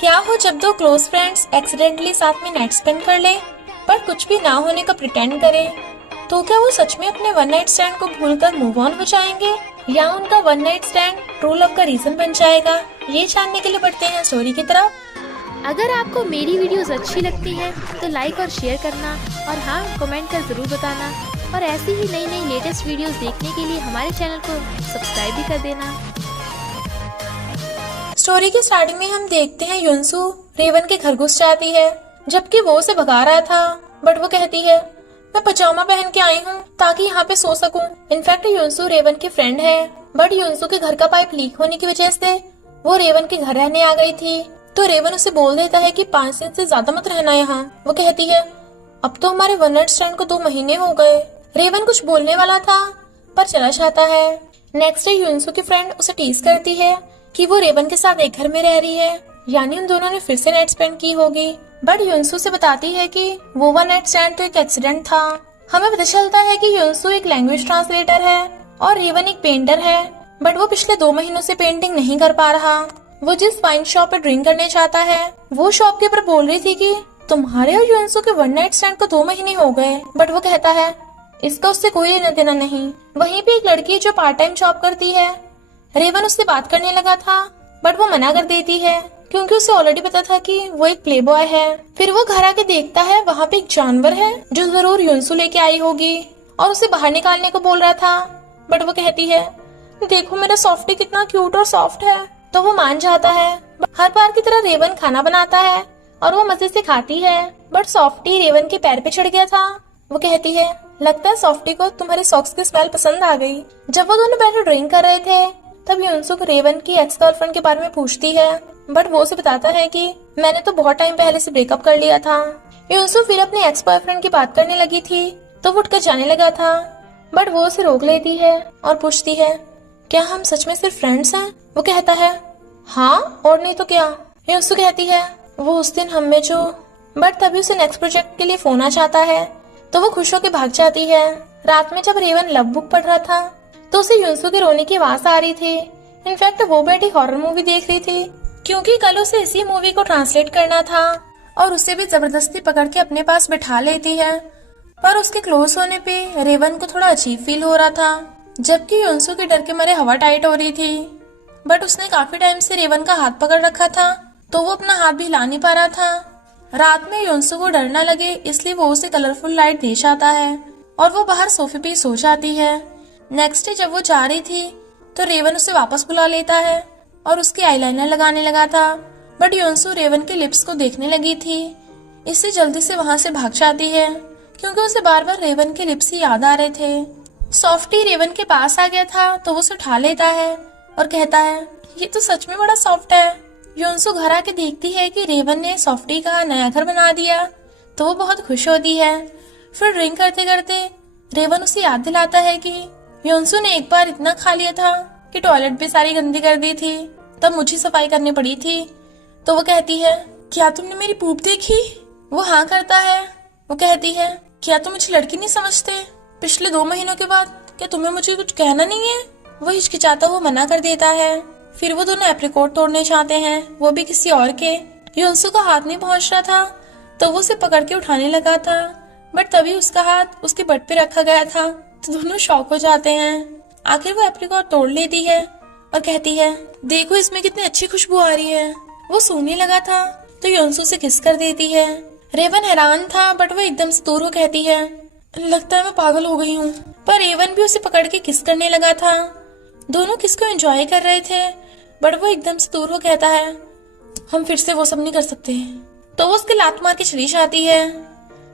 क्या हो जब दो क्लोज फ्रेंड्स एक्सीडेंटली साथ में नाइट स्पेंड कर ले पर कुछ भी ना होने का प्रिटेंड करें, तो क्या वो सच में अपने वन नाइट स्टैंड को भूलकर मूव ऑन हो जाएंगे या उनका one night stand true love का रीजन बन जाएगा? ये जानने के लिए बढ़ते हैं स्टोरी की तरफ। अगर आपको मेरी वीडियोस अच्छी लगती है तो लाइक और शेयर करना और हाँ कमेंट कर जरूर बताना और ऐसी ही नई नई लेटेस्ट वीडियोस देखने के लिए हमारे चैनल को सब्सक्राइब भी कर देना। स्टोरी की स्टार्टिंग में हम देखते हैं युनसू रेवन के घर घुस जाती है जबकि वो उसे भगा रहा था, बट वो कहती है मैं पजामा पहन के आई हूँ ताकि यहाँ पे सो सकूं। इनफैक्ट युनसू रेवन की फ्रेंड है, बट युनसू के घर का पाइप लीक होने की वजह से वो रेवन के घर रहने आ गई थी। तो रेवन उसे बोल देता है कि 5 दिन से ज्यादा मत रहना यहाँ। वो कहती है अब तो हमारे वन नाइट स्टैंड को 2 महीने हो गए। रेवन कुछ बोलने वाला था पर चला जाता है। नेक्स्ट डे युनसू की फ्रेंड उसे टीज करती है कि वो रेवन के साथ एक घर में रह रही है, यानी उन दोनों ने फिर से नाइट स्पेंड की होगी। बट युनसू से बताती है कि वो वन नाइट स्टैंड तो एक एक्सीडेंट था। हमें पता चलता है कि युनसू एक लैंग्वेज ट्रांसलेटर है और रेवन एक पेंटर है, बट वो पिछले 2 महीनों से पेंटिंग नहीं कर पा रहा। वो जिस वाइन शॉप पे ड्रिंक करने चाहता है वो शॉपकीपर बोल रही थी कि तुम्हारे और युनसू के वन नाइट स्टैंड को 2 महीने हो गए, बट वो कहता है इसका उससे कोई लेना देना नहीं। वहीं पे एक लड़की जो पार्ट टाइम जॉब करती है, रेवन उससे बात करने लगा था बट वो मना कर देती है क्योंकि उसे ऑलरेडी पता था कि वो एक प्ले बॉय है। फिर वो घर आके देखता है वहाँ पे एक जानवर है जो जरूर युनसू लेके आई होगी और उसे बाहर निकालने को बोल रहा था, बट वो कहती है देखो मेरा सॉफ्टी कितना क्यूट और सॉफ्ट है। तो वो मान जाता है। हर बार की तरह रेवन खाना बनाता है और वो मजे से खाती है, बट सॉफ्टी रेवन के पैर पे चढ़ गया था। वो कहती है लगता है सॉफ्टी को तुम्हारे सॉक्स की स्मेल पसंद आ गई। जब वो दोनों बैठे ड्रिंक कर रहे थे तब युनसू रेवन की एक्स गर्लफ्रेंड के बारे में पूछती है, बट वो उसे बताता है कि मैंने तो बहुत टाइम पहले से ब्रेकअप कर लिया था। युनसू फिर अपने एक्स बॉयफ्रेंड की बात करने लगी थी तो वो उठकर जाने लगा था, बट वो उसे रोक लेती है और पूछती है क्या हम सच में सिर्फ फ्रेंड्स हैं? वो कहता है हाँ और नहीं तो क्या। युनसू कहती है वो उस दिन हम में जो, बट तभी उसे नेक्स्ट प्रोजेक्ट के लिए फोन आ जाता है तो वो खुश होकर भाग जाती है। रात में जब रेवन लव बुक पढ़ रहा था तो उसे युनसू के रोने की आवाज आ रही थी। इनफैक्ट वो बैठी हॉरर मूवी देख रही थी क्योंकि कल उसे इसी मूवी को ट्रांसलेट करना था और उसे भी जबरदस्ती पकड़ के अपने पास बैठा लेती है। पर उसके क्लोज होने पे रेवन को थोड़ा अजीब फील हो रहा था, जबकि युनसू के डर के मारे हवा टाइट हो रही थी। बट उसने काफी टाइम से रेवन का हाथ पकड़ रखा था तो वो अपना हाथ भी हिला नहीं पा रहा था। रात में युनसू को डर न लगे इसलिए वो उसे कलरफुल लाइट दे जाता है और वो बाहर सोफे पे सो जाती है। नेक्स्ट डे जब वो जा रही थी तो रेवन उसे वापस बुला लेता है और उसके आईलाइनर लगाने लगा था, बट युनसू रेवन के लिप्स को देखने लगी थी, इससे जल्दी से वहां से भाग जाती है क्योंकि उसे बार बार रेवन के लिप्स ही याद आ रहे थे। सॉफ्टी रेवन के पास आ गया था तो वो उसे उठा लेता है और कहता है ये तो सच में बड़ा सॉफ्ट है। युनसू घर आके देखती है कि रेवन ने सॉफ्टी का नया घर बना दिया तो वो बहुत खुश होती है। फिर ड्रिंक करते करते रेवन उसे याद दिलाता है कि युनसू ने एक बार इतना खा लिया था कि टॉयलेट भी सारी गंदी कर दी थी, तब मुझे सफाई करनी पड़ी थी। तो वो कहती है क्या तुमने मेरी पूप देखी? वो हाँ करता है। वो कहती है क्या तुम मुझे लड़की नहीं समझते? पिछले 2 महीनों के बाद क्या तुम्हें मुझे कुछ कहना नहीं है? वो हिचकिचाता हुआ मना कर देता है। फिर वो दोनों एप्रिकॉट तोड़ने चाहते हैं, वो भी किसी और के। युनसू का हाथ नहीं पहुंच रहा था तो वो उसे पकड़ के उठाने लगा था, बट तभी उसका हाथ उसके बट पे रखा गया था तो दोनों शॉक हो जाते हैं। आखिर वो एप्रिकॉट तोड़ लेती है और कहती है देखो इसमें कितनी अच्छी खुशबू आ रही है। वो सोने लगा था तो युनसू से किस कर देती है। रेवन हैरान था बट वो एकदम से दूर हो कहती है लगता है मैं पागल हो गई हूँ। पर रेवन भी उसे पकड़ के किस करने लगा था। दोनों किस को एंजॉय कर रहे थे बट वो एकदम से दूर हो कहता है हम फिर से वो सब नहीं कर सकते। तो वो उसके लात मार के चली जाती है।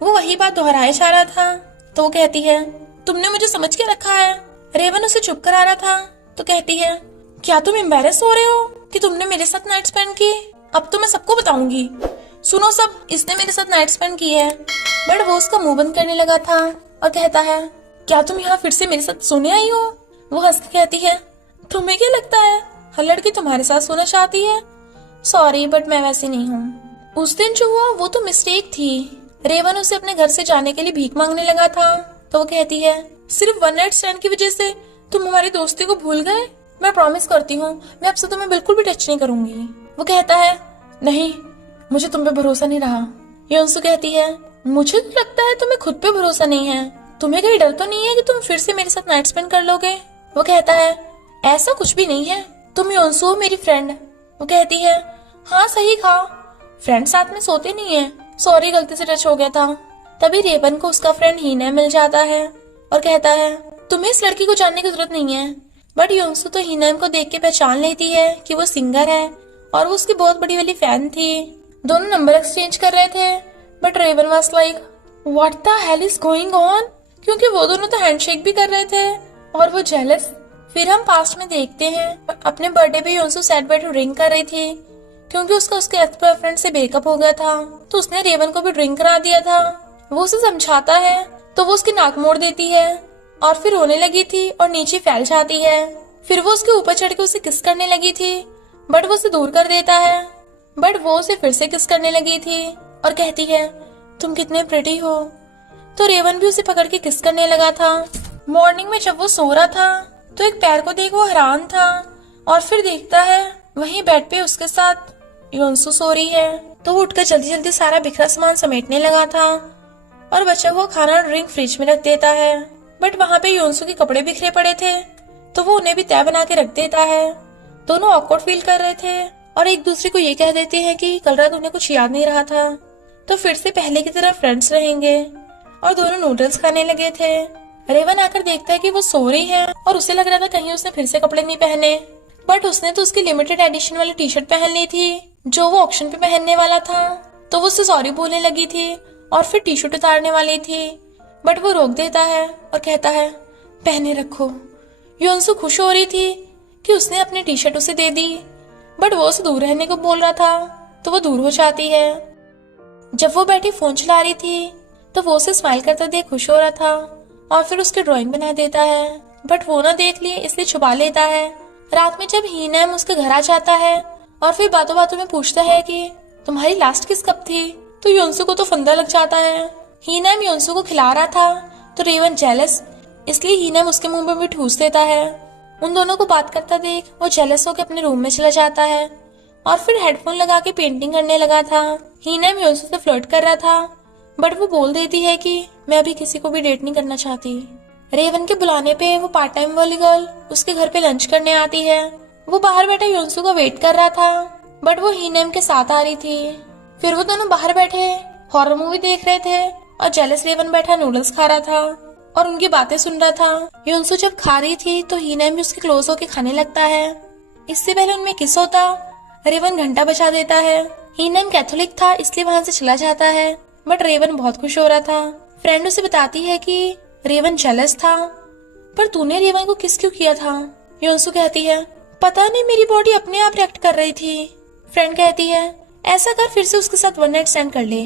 वो वही बात दोहराए जा रहा था तो वो कहती है तुमने मुझे समझ के रखा है। रेवन उसे चुप करा रहा था तो कहती है क्या तुम एम्बैरेस हो रहे हो कि तुमने मेरे साथ नाइट स्पेंड की? अब तो मैं सबको बताऊंगी। सुनो सब, इसने मेरे साथ नाइट स्पेंड की है। बट वो उसका मुंह बंद करने लगा था और कहता है क्या तुम यहाँ फिर से मेरे साथ सोने आई हो? वो हंस के कहती है तुम्हें क्या लगता है हर लड़की तुम्हारे साथ सोना चाहती है? सॉरी बट मैं वैसी नहीं हूँ। उस दिन जो हुआ वो तो मिस्टेक थी। रेवन उसे अपने घर से जाने के लिए भीख मांगने लगा था तो वो कहती है सिर्फ वन नाइट स्टैंड की वजह से तुम हमारी दोस्ती को भूल गए? मैं प्रॉमिस करती हूँ मैं अब से तुम्हें बिल्कुल भी टच नहीं करूंगी। वो कहता है नहीं, मुझे तुम पे भरोसा नहीं रहा। योनसू कहती है, मुझे तो लगता है तुम्हें खुद पे भरोसा नहीं है। तुम्हें कहीं डर तो नहीं है कि तुम फिर से मेरे साथ नाइट स्पेंड कर लोगे? वो कहता है, ऐसा कुछ भी नहीं है, तुम योनसू हो मेरी फ्रेंड। वो कहती है, हाँ सही कहा, फ्रेंड साथ में सोते नहीं है। सॉरी, गलती से टच हो गया था। तभी रेवन को उसका फ्रेंड हीना मिल जाता है और कहता है, तुम्हें इस लड़की को जानने की जरूरत नहीं है। बट योनसू तो हीनम को देख के पहचान लेती है कि वो सिंगर है और वो उसकी बहुत बड़ी वाली फैन थी। दोनों नंबर एक्सचेंज कर रहे थे, but Raven was like, what the hell is going on, क्योंकि वो दोनों तो हैंडशेक भी कर रहे थे और वो जेलस। फिर हम पास्ट में देखते हैं, अपने बर्थडे पे योनसू सैड बाय टू ड्रिंक कर रही थी क्योंकि उसका उसके एक्स बॉयफ्रेंड से ब्रेकअप हो गया था, तो उसने रेवन को भी ड्रिंक करा दिया था। वो उसे समझाता है तो वो उसकी नाक मोड़ देती है और फिर रोने लगी थी और नीचे फैल जाती है। फिर वो उसके ऊपर चढ़ के उसे किस करने लगी थी, बट वो उसे दूर कर देता है। बट वो उसे फिर से किस करने लगी थी और कहती है, तुम कितने प्रिटी हो। तो रेवन भी उसे पकड़ के किस करने लगा था। मॉर्निंग में जब वो सो रहा था तो एक पैर को देख वो हैरान था और फिर देखता है वहीं बेड पे उसके साथ योनसू सो रही है। तो वो उठकर जल्दी जल्दी सारा बिखरा सामान समेटने लगा था और बचा हुआ खाना ड्रिंक फ्रिज में रख देता है। बट वहाँ पे योनसू के कपड़े बिखरे पड़े थे तो वो उन्हें भी तय बना के रख देता है। दोनों ऑकवर्ड फील कर रहे थे और एक दूसरे को ये कह देते हैं कि कल रात उन्हें कुछ याद नहीं रहा था, तो फिर से पहले की तरह फ्रेंड्स रहेंगे। और दोनों नूडल्स खाने लगे थे। रेवन आकर देखता है कि वो सो रही है और उसे लग रहा था कहीं उसने फिर से कपड़े नहीं पहने, बट उसने तो उसकी लिमिटेड एडिशन वाली टी शर्ट पहन ली थी जो वो ऑक्शन पे पहनने वाला था। तो वो उससे सॉरी बोलने लगी थी और फिर टी शर्ट उतारने वाली थी, बट वो रोक देता है और कहता है, पहने रखो। योनसू खुश हो रही थी कि उसने अपनी टी शर्ट उसे दे दी, बट वो उसे दूर रहने को बोल रहा था तो वो दूर हो जाती है। जब वो बैठी फोन चला रही थी तो वो उसे स्माइल करता देख खुश हो रहा था और फिर उसकी ड्राइंग बना देता है, बट वो ना देख लिए इसलिए छुपा लेता है। रात में जब हीनम उसके घर आ जाता है और फिर बातों बातों में पूछता है कि तुम्हारी लास्ट किस कब थी, तो योनसू को तो फंदा लग जाता है। हीनम योनसू को खिला रहा था तो रेवन जेलस, इसलिए हीनम उसके मुंह में भी ठूस देता है। उन दोनों को बात करता देख वो जेलस होकर अपने रूम में चला जाता है और फिर हेडफोन लगा के पेंटिंग करने लगा था। हीनम योनसू से फ्लर्ट कर रहा था, बट वो बोल देती है कि मैं अभी किसी को भी डेट नहीं करना चाहती। रेवन के बुलाने पे वो पार्ट टाइम वाली गर्ल उसके घर पे लंच करने आती है। वो बाहर बैठा योनसू का वेट कर रहा था, बट वो हीनम के साथ आ रही थी। फिर वो दोनों बाहर बैठे हॉरर मूवी देख रहे थे और जेलस रेवन बैठा नूडल्स खा रहा था और उनकी बातें सुन रहा था। योनसू जब खा रही थी तो हीनम भी उसके क्लोज होके खाने लगता है। इससे पहले उनमें किस होता, रेवन घंटा बजा देता है। हीनम कैथोलिक था इसलिए वहाँ से चला जाता है, बट रेवन बहुत खुश हो रहा था। फ्रेंड उसे बताती है कि रेवन जेलस था, पर तूने रेवन को किस क्यों किया था। योनसू कहती है, पता नहीं, मेरी बॉडी अपने आप रिएक्ट कर रही थी। फ्रेंड कहती है, ऐसा कर फिर से उसके साथ वन नाइट स्टैंड कर ले,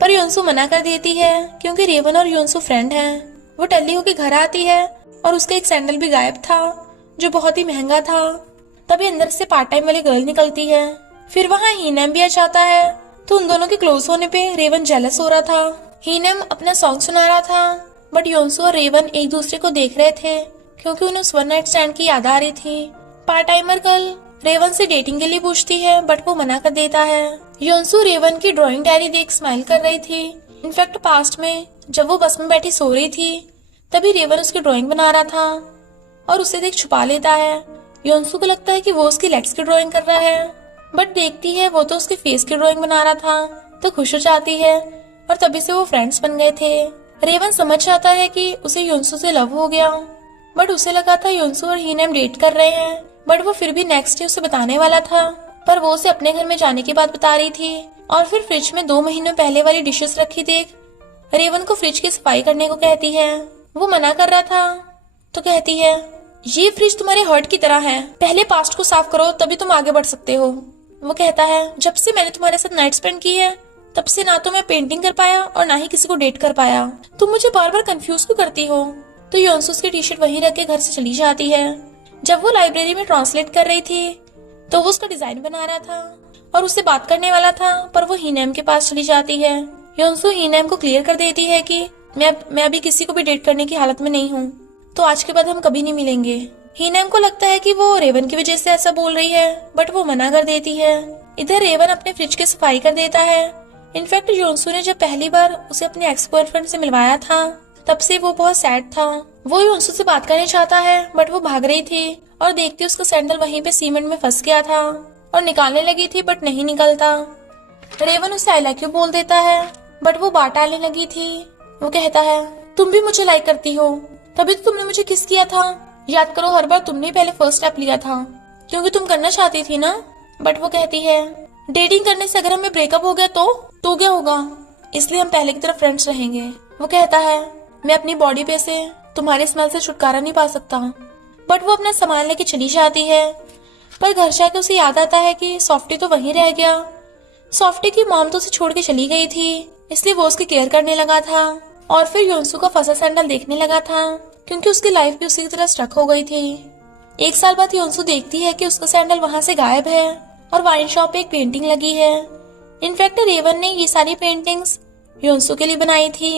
पर योनसू मना कर देती है क्योंकि रेवन और योनसू फ्रेंड हैं। वो टल्ली होके घर आती है और उसका एक सैंडल भी गायब था जो बहुत ही महंगा था। तभी अंदर से पार्ट टाइम वाली गर्ल निकलती है। फिर वहाँ हीनम भी आ जाता है, तो उन दोनों के क्लोज होने पे रेवन जेलस हो रहा था। हीनम अपना सॉन्ग सुना रहा था, बट योनसू और रेवन एक दूसरे को देख रहे थे क्योंकि उन्हें उस वन नाइट स्टैंड की याद आ रही थी। पार्ट टाइमर गर्ल रेवन से डेटिंग के लिए पूछती है, बट वो मना कर देता है। योनसू रेवन की ड्राइंग डायरी देख स्माइल कर रही थी। इनफैक्ट पास्ट में जब वो बस में बैठी सो रही थी तभी रेवन उसकी ड्राइंग बना रहा था और उसे देख छुपा लेता है। योनसू को लगता है कि वो उसकी लेग्स की ड्राइंग कर रहा है, बट देखती है वो तो उसके फेस की ड्राइंग बना रहा था, तो खुश हो जाती है और तभी से वो फ्रेंड्स बन गए थे। रेवन समझ जाता है कि उसे योनसू से लव हो गया, बट उसे लगा था योनसू और हीनम डेट कर रहे हैं, बट वो फिर भी नेक्स्ट डे उसे बताने वाला था, पर वो उसे अपने घर में जाने की बात बता रही थी। और फिर फ्रिज में 2 महीनों पहले वाली डिशेस रखी देख रेवन को फ्रिज की सफाई करने को कहती है। वो मना कर रहा था तो कहती है, ये फ्रिज तुम्हारे हर्ट की तरह है, पहले पास्ट को साफ करो तभी तुम आगे बढ़ सकते हो। वो कहता है, जब से मैंने तुम्हारे साथ नाइट स्पेंड की है तब से ना तो मैं पेंटिंग कर पाया और ना ही किसी को डेट कर पाया, तुम मुझे बार बार कंफ्यूज क्यों करती हो। तो योनसू उसकी टी शर्ट वहीं रख के घर से चली जाती है। जब वो लाइब्रेरी में ट्रांसलेट कर रही थी तो वो उसका डिजाइन बना रहा था और उससे बात करने वाला था, पर वो हीनम के पास चली जाती है। योनसू हीनम को क्लियर कर देती है कि मैं अभी किसी को भी डेट करने की हालत में नहीं हूँ, तो आज के बाद हम कभी नहीं मिलेंगे। हीनम को लगता है कि वो रेवन की वजह से ऐसा बोल रही है, बट वो मना कर देती है। इधर रेवन अपने फ्रिज की सफाई कर देता है। इनफैक्ट योंसू ने जब पहली बार उसे अपने एक्स बॉयफ्रेंड से मिलवाया था तब से वो बहुत सैड था। वो योंसू से बात करना चाहता है बट वो भाग रही थी और देखती उसका सैंडल वहीं पे सीमेंट में फंस गया था और निकालने लगी थी बट नहीं निकलता। रेवन उसे आई लाइक यू बोल देता है बट वो बात टालने लगी थी। वो कहता है तुम भी मुझे लाइक करती हो, तभी तो तुमने मुझे किस किया था। याद करो हर बार तुमने पहले फर्स्ट स्टेप लिया था क्योंकि तुम करना चाहती थी ना। बट वो कहती है डेटिंग करने से अगर हमें ब्रेकअप हो गया तो क्या होगा, इसलिए हम पहले की तरह फ्रेंड्स रहेंगे। वो कहता है मैं अपनी बॉडी पे से तुम्हारे स्मेल से छुटकारा नहीं पा सकता। बट वो अपना सामान लेके चली जाती है पर घर जाके उसे याद आता है कि सॉफ्टी तो वहीं रह गया। सॉफ्टी की मॉम तो उसे छोड़ के चली गई थी इसलिए वो उसकी केयर करने लगा था और फिर योंसू का फंसा सैंडल देखने लगा था क्योंकि उसकी लाइफ भी उसी की तरह स्ट्रक हो गई थी। एक साल बाद योंसू देखती है कि उसका सैंडल वहां से गायब है और वाइन शॉप पे एक पेंटिंग लगी है। इनफैक्ट रेवन ने ये सारी पेंटिंग्स योंसू के लिए बनाई थी।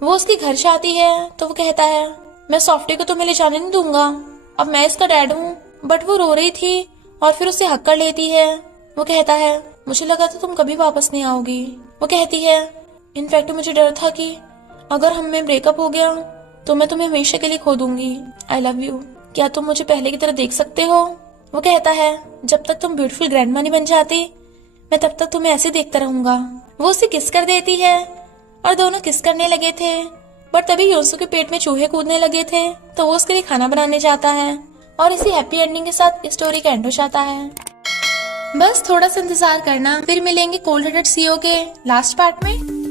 वो उसके घर से आती है तो वो कहता है मैं सॉफ्टी को तुम्हें ले जाने नहीं दूंगा, अब मैं इसका डैड हूँ। बट वो रो रही थी और फिर उसे हक कर लेती है। वो कहता है मुझे लगा था तुम कभी वापस नहीं आओगी। वो कहती है इनफैक्ट मुझे डर था कि अगर हम में ब्रेकअप हो गया तो मैं तुम्हें हमेशा के लिए खो दूंगी। आई लव यू, क्या तुम मुझे पहले की तरह देख सकते हो। वो कहता है जब तक तुम ब्यूटीफुल ग्रैंडमा नहीं बन जाती मैं तब तक तुम्हें ऐसे देखता रहूंगा। वो उसे किस कर देती है और दोनों किस करने लगे थे बट तभी योंसू के पेट में चूहे कूदने लगे थे तो वो उसके लिए खाना बनाने जाता है और इसी हैप्पी एंडिंग के साथ स्टोरी का एंड हो जाता है। बस थोड़ा सा इंतजार करना, फिर मिलेंगे कोल्ड हार्टेड सीओ के लास्ट पार्ट में।